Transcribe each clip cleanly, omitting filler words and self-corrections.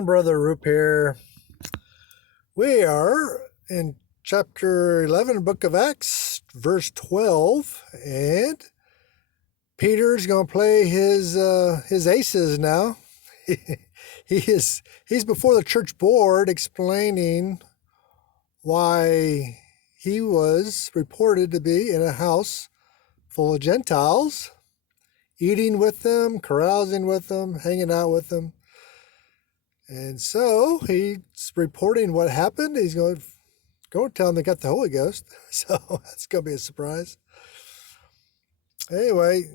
everyone, Brother Roop here. We are in chapter 11, book of Acts, verse 12, and Peter's going to play his aces now. He's before the church board explaining why he was reported to be in a house full of Gentiles, eating with them, carousing with them, hanging out with them. And so he's reporting what happened. He's going to tell them they got the Holy Ghost. So that's going to be a surprise. Anyway,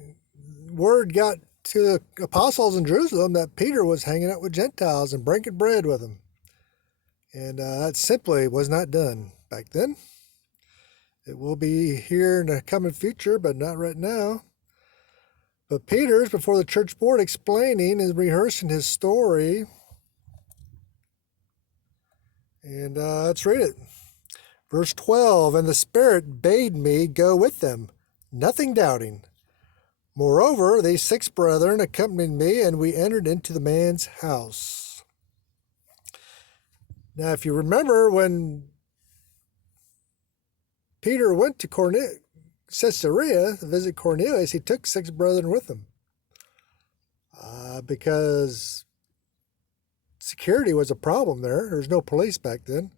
word got to the apostles in Jerusalem that Peter was hanging out with Gentiles and breaking bread with them. And that simply was not done back then. It will be here in the coming future, but not right now. But Peter's before the church board explaining and rehearsing his story. And let's read it. Verse 12, and the Spirit bade me go with them, nothing doubting. Moreover, these 6 brethren accompanied me, and we entered into the man's house. Now, if you remember, when Peter went to Caesarea to visit Cornelius, he took 6 brethren with him because security was a problem there. There was no police back then.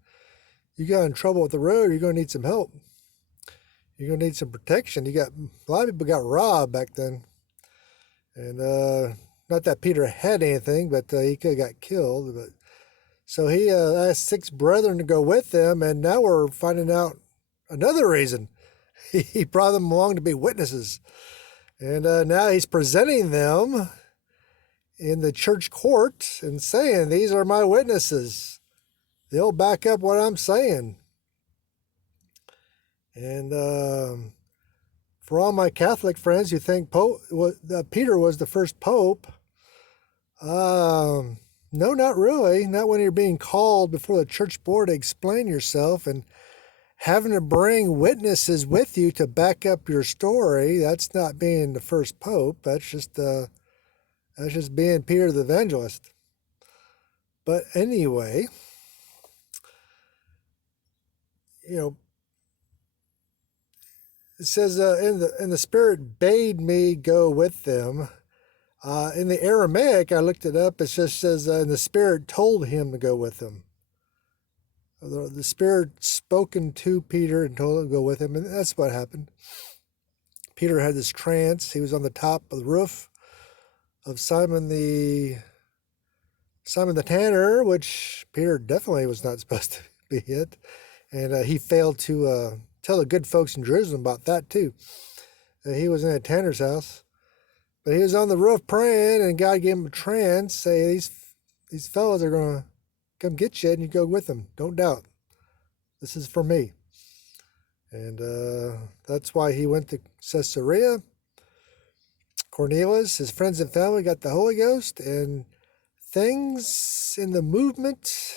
You got in trouble with the road, you're going to need some help. You're going to need some protection. A lot of people got robbed back then. And not that Peter had anything, but he could have got killed. But so he asked 6 brethren to go with him, and now we're finding out another reason. He brought them along to be witnesses. And now he's presenting them in the church court and saying, these are my witnesses. They'll back up what I'm saying. And for all my Catholic friends who think Peter was the first pope, no, not really. Not when you're being called before the church board to explain yourself and having to bring witnesses with you to back up your story. That's not being the first pope. That's just being Peter the Evangelist. But anyway, it says, and the Spirit bade me go with them. In the Aramaic, I looked it up, it just says, and the Spirit told him to go with them. The Spirit spoken to Peter and told him to go with him, and that's what happened. Peter had this trance. He was on the top of the roof of Simon the Tanner, which Peter definitely was not supposed to be hit. And he failed to tell the good folks in Jerusalem about that too. He was in a tanner's house. But he was on the roof praying, and God gave him a trance, say, these fellows are going to come get you, and you go with them. Don't doubt. This is for me. And that's why he went to Caesarea. Cornelius, his friends and family got the Holy Ghost, and things in the movement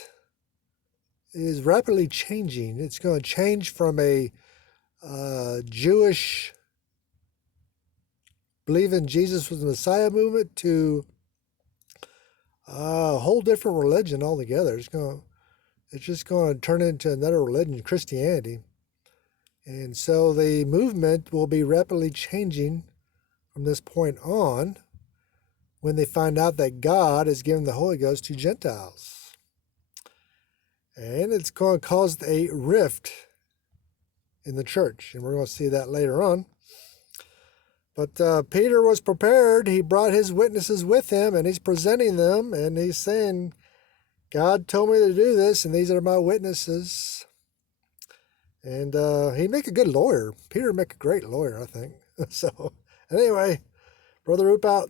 is rapidly changing. It's going to change from a Jewish believe in Jesus was the Messiah movement to a whole different religion altogether. It's just going to turn into another religion, Christianity. And so the movement will be rapidly changing from this point on when they find out that God has given the Holy Ghost to Gentiles. And it's going to cause a rift in the church, and we're going to see that later on. But Peter was prepared. He brought his witnesses with him, and he's presenting them, and he's saying, God told me to do this, and these are my witnesses. And he'd make a good lawyer. Peter would make a great lawyer, I think. So anyway, Brother Roop out.